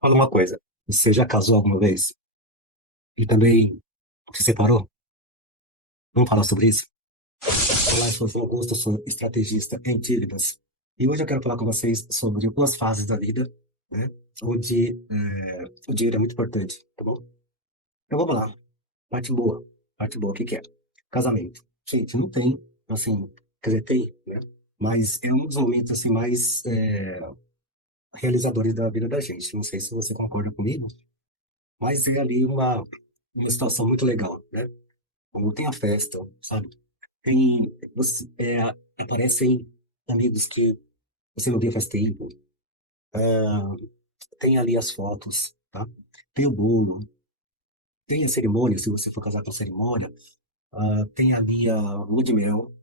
Fala uma coisa, você já casou alguma vez? E também se separou? Vamos falar sobre isso? Falar sobre o gosto, sou estrategista em dívidas. E hoje eu quero falar com vocês sobre duas fases da vida, né? Onde o dinheiro é muito importante, tá bom? Então vamos lá. Parte boa. Parte boa, o que que é? Casamento. Gente, não tem, assim, quer dizer, tem, né? Mas é um dos momentos, assim, mais realizadores da vida da gente. Não sei se você concorda comigo, mas é ali uma situação muito legal, né? Quando tem a festa, sabe? Tem, aparecem amigos que você não via faz tempo. Tem ali as fotos, tá? Tem o bolo, tem a cerimônia, se você for casar com cerimônia. Tem ali a lua de mel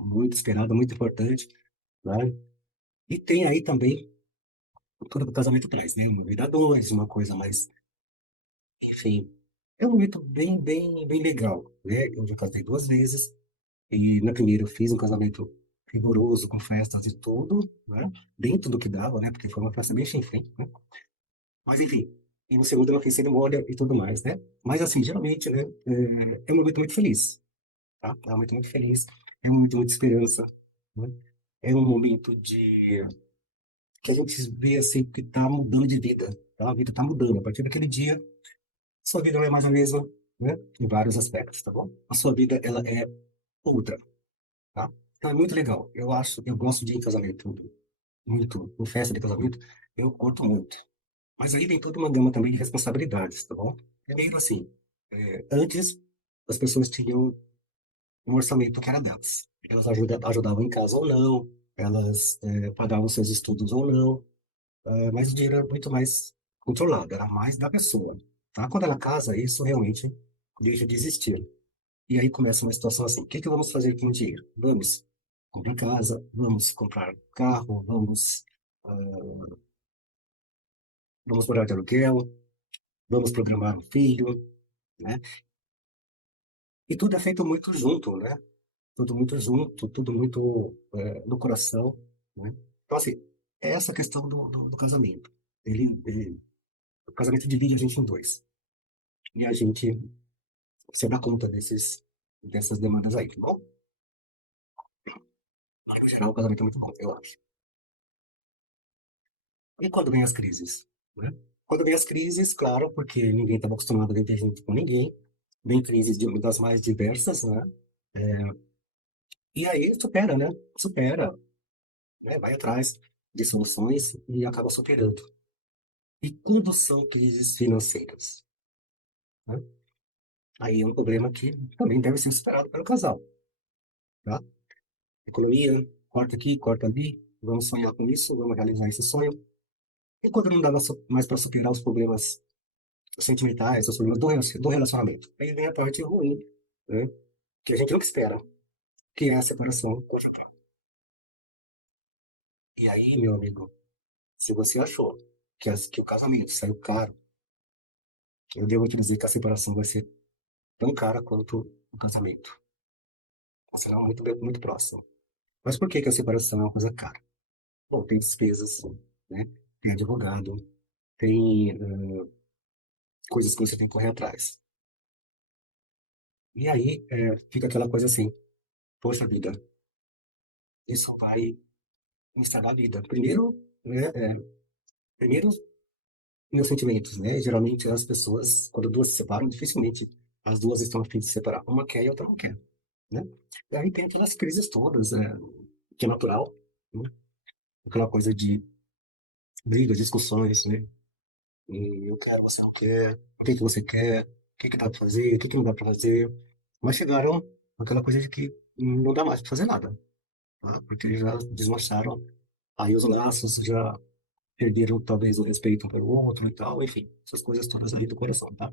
muito esperada, muito importante, né? E tem aí também tudo que o casamento traz, né? Uma vida a dois, uma coisa mais, enfim. É um momento bem legal, né? Eu já casei duas vezes. E na primeira eu fiz um casamento rigoroso, com festas e tudo, né? Dentro do que dava, né? Porque foi uma festa bem chinfrim, né? Mas enfim, e no segundo eu fiz cerimônia e tudo mais, né? Mas assim, geralmente, né? É um momento muito feliz, tá? É um momento muito feliz, é um momento de muita esperança, né? É um momento de que a gente vê assim que tá mudando de vida, tá? A vida tá mudando. A partir daquele dia, sua vida não é mais a mesma, né? Em vários aspectos, tá bom? A sua vida, ela é outra. Tá? Então é muito legal. Eu acho, eu gosto de ir em casamento muito, em festa de casamento, eu curto muito. Mas aí tem toda uma gama também de responsabilidades, tá bom? Primeiro, assim, antes as pessoas tinham um orçamento que era delas. Elas ajudavam em casa ou não, elas pagavam seus estudos ou não, mas o dinheiro era muito mais controlado, era mais da pessoa. Tá? Quando ela casa, isso realmente deixa de existir. E aí começa uma situação assim: o que que vamos fazer com o dinheiro? Vamos comprar casa, vamos comprar carro, vamos morar de aluguel, vamos programar um filho, né? E tudo é feito muito junto, né? Tudo muito junto, tudo muito no coração, né? Então, assim, é essa questão do casamento. O casamento divide a gente em dois. E a gente se dá conta dessas demandas aí, tá bom? Mas, no geral, o casamento é muito bom, eu acho. E quando vem as crises, né? Quando vem as crises, claro, porque ninguém estava acostumado a viver junto com ninguém, vem crises das mais diversas, né? E aí supera, né? Supera, né? Vai atrás de soluções e acaba superando. E quando são crises financeiras, né? Aí é um problema que também deve ser superado pelo casal, tá? Economia, corta aqui, corta ali, vamos sonhar com isso, vamos realizar esse sonho. E quando não dá mais para superar os problemas sentimentais, os problemas do relacionamento. Aí vem a parte ruim, né? Que a gente nunca espera, que é a separação conjugal. E aí, meu amigo, se você achou que o casamento saiu caro, eu devo te dizer que a separação vai ser tão cara quanto o casamento. Será muito próximo. Mas por que que a separação é uma coisa cara? Bom, tem despesas, né? Tem advogado, tem coisas que você tem que correr atrás. E aí fica aquela coisa assim, poxa vida, isso vai me estragar a vida. Primeiro meus sentimentos, né? Geralmente as pessoas, quando duas se separam, dificilmente as duas estão a fim de se separar. Uma quer e a outra não quer, né? E aí tem aquelas crises todas, que é natural, né? Aquela coisa de brigas, discussões, né? E eu quero, você não quer, o que que você quer, o que que dá pra fazer, o que que não dá pra fazer. Mas chegaram aquela coisa de que não dá mais pra fazer nada, tá? Porque eles já desmancharam aí os laços, já perderam talvez o respeito um pelo outro e tal, enfim, essas coisas todas ali do coração, tá?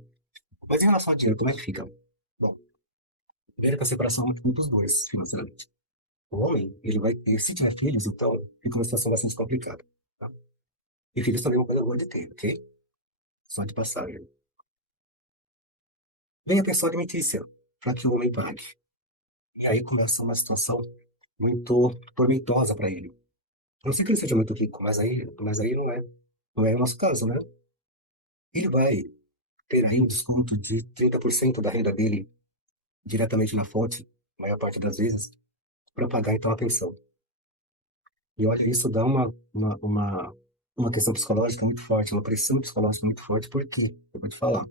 Mas em relação ao dinheiro, como é que fica? Bom, primeiro que a separação é muito bom dos dois, financeiramente. O homem, ele vai, se tiver filhos, então fica uma situação bastante complicada, tá? E filhos também é uma coisa boa de ter, ok? Só de passagem. Vem a pessoa alimentícia, para que o homem pague. E aí começa uma situação muito tormentosa para ele. A não sei que ele seja muito rico, mas aí não é. não é o nosso caso, né? Ele vai ter aí um desconto de 30% da renda dele diretamente na fonte, a maior parte das vezes, para pagar então a pensão. E olha, isso dá uma questão psicológica muito forte, uma pressão psicológica muito forte, porque, eu vou te falar,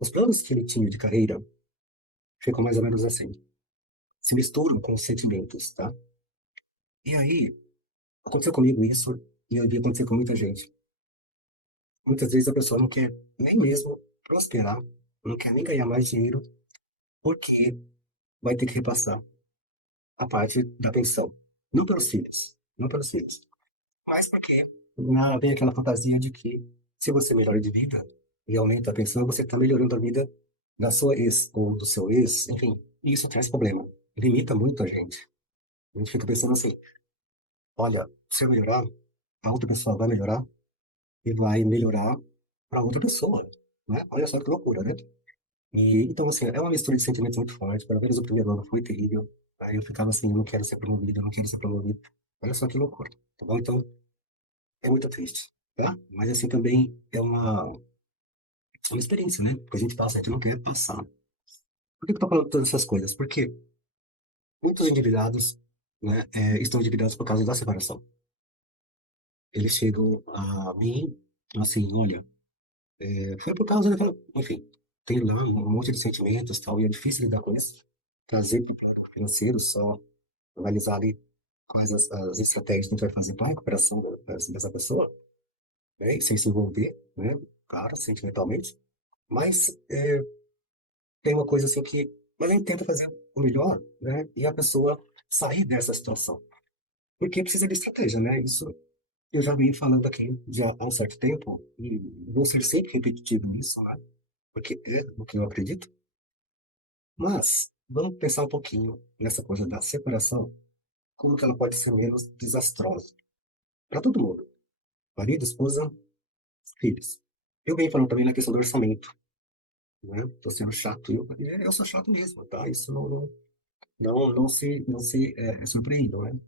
os planos que ele tinha de carreira ficam mais ou menos assim, se misturam com os sentimentos, tá? E aí, aconteceu comigo isso, e eu vi acontecer com muita gente. Muitas vezes a pessoa não quer nem mesmo prosperar, não quer nem ganhar mais dinheiro, porque vai ter que repassar a parte da pensão. Não pelos filhos, não pelos filhos, mas porque vem aquela fantasia de que se você melhora de vida e aumenta a pensão, você está melhorando a vida da sua ex ou do seu ex, enfim, e isso traz problema. Limita muito a gente. A gente fica pensando assim, olha, se eu melhorar, a outra pessoa vai melhorar e vai melhorar para outra pessoa, né? Olha só que loucura, né? E, então, assim, é uma mistura de sentimentos muito forte. Pelo menos o primeiro ano foi terrível. Aí eu ficava assim, eu não quero ser promovido, eu não quero ser promovido. Olha só que loucura, tá bom? Então, é muito triste, tá? Mas, assim, também é uma experiência, né? Porque a gente passa, a gente não quer passar. Por que eu tô falando todas essas coisas? Porque muitos endividados, né, estão endividados por causa da separação. Eles chegam a mim, assim, olha, foi por causa daquela, enfim, tem lá um monte de sentimentos, tal, e é difícil lidar com isso. Trazer para o plano financeiro, só analisar ali quais as estratégias que a gente vai fazer para a recuperação dessa pessoa, né, sem se envolver, né, claro, sentimentalmente, mas tem uma coisa assim que, mas a gente tenta fazer o melhor, né, e a pessoa sair dessa situação, porque precisa de estratégia, né, isso eu já venho falando aqui já há um certo tempo, e vou ser sempre repetitivo nisso, né, porque é o que eu acredito, mas vamos pensar um pouquinho nessa coisa da separação, como que ela pode ser menos desastrosa para todo mundo, marido, esposa, filhos. Eu venho falando também na questão do orçamento, né? Tô sendo chato, eu sou chato mesmo, tá? Isso não se surpreendam, né?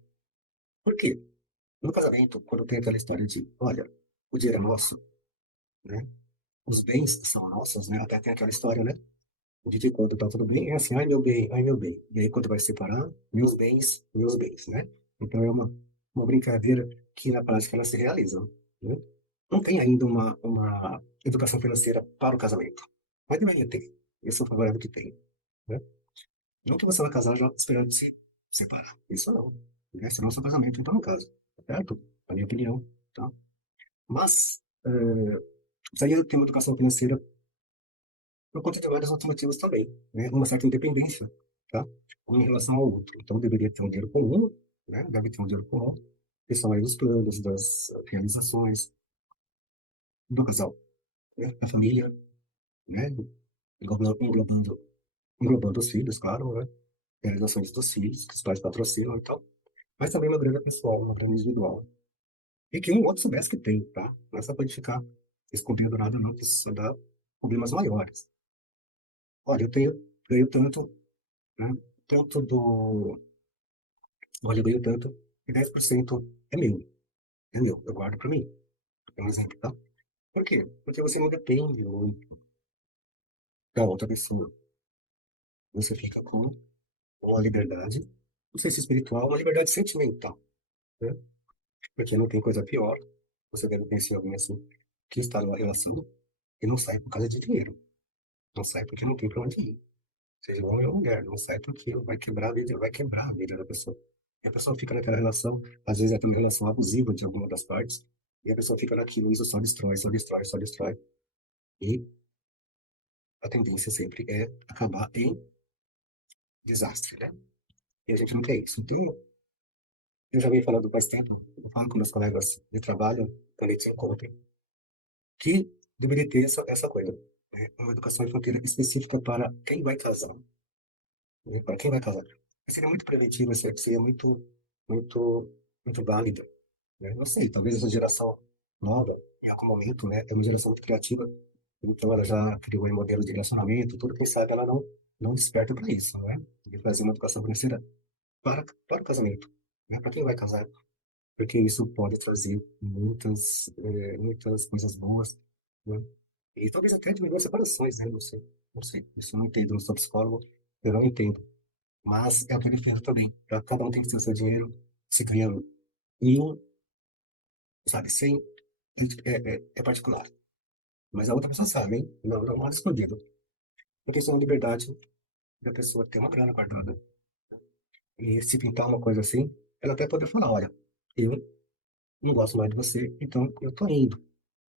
Por quê? No casamento, quando tem aquela história de, olha, o dinheiro é nosso, né? Os bens são nossos, né? Até tem aquela história, né? De quando tá tudo bem, é assim, ai meu bem, ai meu bem. E aí quando vai separar, meus bens, né? Então é uma brincadeira que na prática ela se realiza, né? Não tem ainda uma educação financeira para o casamento, mas deveria ter. Eu sou favorável que tenha, né? Não que você vai casar já esperando se separar, isso não, né? Senão seu casamento então não casa, certo? Na minha opinião, tá? Mas, precisaria ter uma educação financeira por conta de vários outros motivos também, né? Uma certa independência, tá? Um em relação ao outro. Então, deveria ter um dinheiro comum, né? Deve ter um dinheiro comum, que são aí os planos, das realizações do casal, né? Da família, né? Englobando, englobando os filhos, claro, né? Realizações dos filhos, que os pais patrocinam e tal. Mas também uma grana pessoal, uma grana individual. E que um outro soubesse que tem, tá? Não é só pode ficar escondido nada, não, que isso só dá problemas maiores. Olha, ganho tanto, né? Tanto do Olha, eu ganho tanto e 10% é meu. É meu, eu guardo pra mim. É um exemplo, tá? Por quê? Porque você não depende muito da outra pessoa. Você fica com uma liberdade, não sei se espiritual, uma liberdade sentimental, né? Porque não tem coisa pior. Você deve conhecer alguém assim, que está numa relação e não sai por causa de dinheiro. Não sai porque não tem pra onde ir. Seja homem ou mulher, não sai porque vai quebrar a vida da pessoa. E a pessoa fica naquela relação, às vezes é até uma relação abusiva de alguma das partes, e a pessoa fica naquilo, isso só destrói, só destrói, só destrói. E a tendência sempre é acabar em desastre, né? E a gente não quer isso. Então, eu já venho falando faz tempo, eu falo com meus colegas de trabalho, quando eles se encontram, que deveria ter essa coisa, né? Uma educação infantil específica para quem vai casar, né? Para quem vai casar. Seria muito preventivo, seria muito, muito válido, né? Não sei, talvez essa geração nova, em algum momento, né, é uma geração muito criativa, então ela já criou um modelo de relacionamento, tudo, quem sabe ela não desperta para isso, né? De fazer uma educação financeira para o casamento, né? Para quem vai casar. porque isso pode trazer muitas coisas boas, né? E talvez até diminuir separações, né? Não sei, não sei. Isso eu não entendo, não sou psicólogo, eu não entendo. Mas é o que eu defendo também. Cada um tem que ter o seu dinheiro, se criando. E, sabe, sem. É particular. Mas a outra pessoa sabe, hein? Não, não, nada escondido. Porque isso é uma liberdade da pessoa ter uma grana guardada. E se pintar uma coisa assim, ela até poder falar, olha, eu não gosto mais de você, então eu tô indo,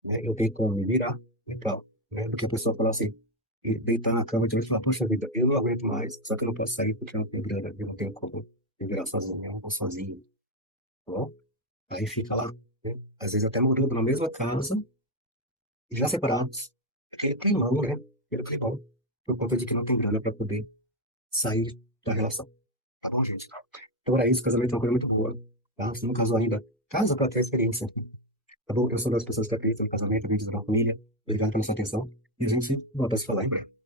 né? Eu tenho como me virar e tal, né? Do que a pessoa falar assim, e deitar na cama de noite e falar, puxa vida, eu não aguento mais, só que eu não posso sair porque eu não tenho grana, eu não tenho como me virar sozinho, eu não vou sozinho, tá bom? Aí fica lá, né? Às vezes até morando na mesma casa, já separados, aquele climão, né? Aquele climão, por conta de que não tem grana para poder sair da relação. Tá bom, gente? Então era isso, casamento é uma coisa muito boa, tá? Se não casou ainda, casa para ter experiência, tá bom? Eu sou das pessoas que acreditam no casamento, vídeos da família. Obrigado pela sua atenção e a gente volta a se falar em breve.